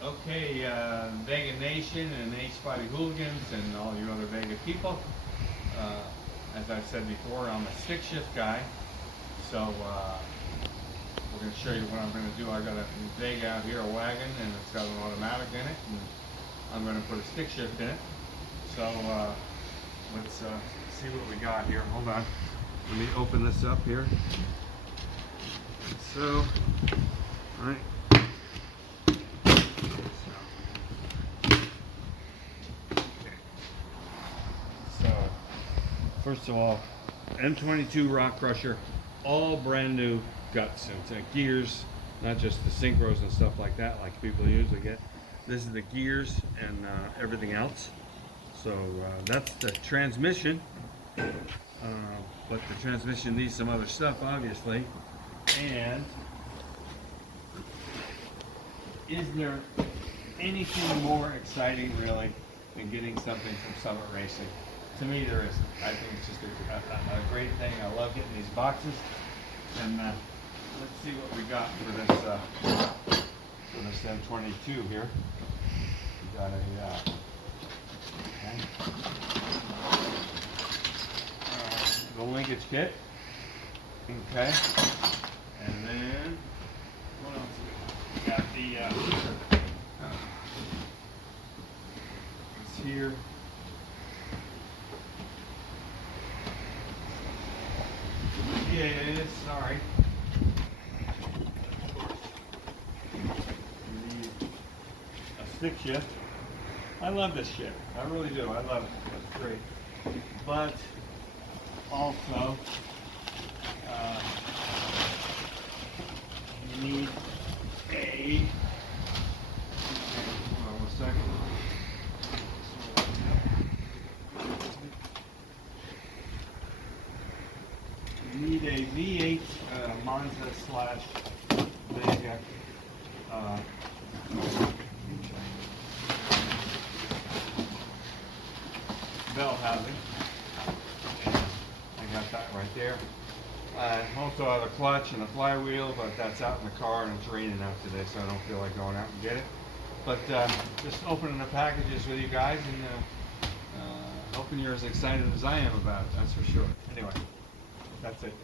Okay, Vega Nation and H-Body Hooligans and all you other Vega people. As I've said before, I'm a stick shift guy. So we're going to show you what I'm going to do. I got a Vega out here, a Wagon, and it's got an automatic in it. And I'm going to put a stick shift in it. So let's see what we got here. Hold on. Let me open this up here. So, all right. So, first of all, M22 rock crusher, all brand new guts and gears, not just the synchros and stuff like that, like people usually get. This is the gears and everything else. So that's the transmission, but the transmission needs some other stuff, obviously. And is there anything more exciting, really, than getting something from Summit Racing? To me, there isn't. I think it's just a great thing. I love getting these boxes. And let's see what we got for this M22 here. We got a the linkage kit. Okay. And then what else? We got the it's here. Yeah, it is. Sorry. You need a stick shift. I love this shift. I really do. I love it. It's great. But also, you need a. Hold on one second. You need a V8 Monza slash Vega bell housing. I got that right there. I also have a clutch and a flywheel, but that's out in the car and it's raining out today, so I don't feel like going out and get it. But just opening the packages with you guys and hoping you're as excited as I am about it, that's for sure. Anyway, that's it.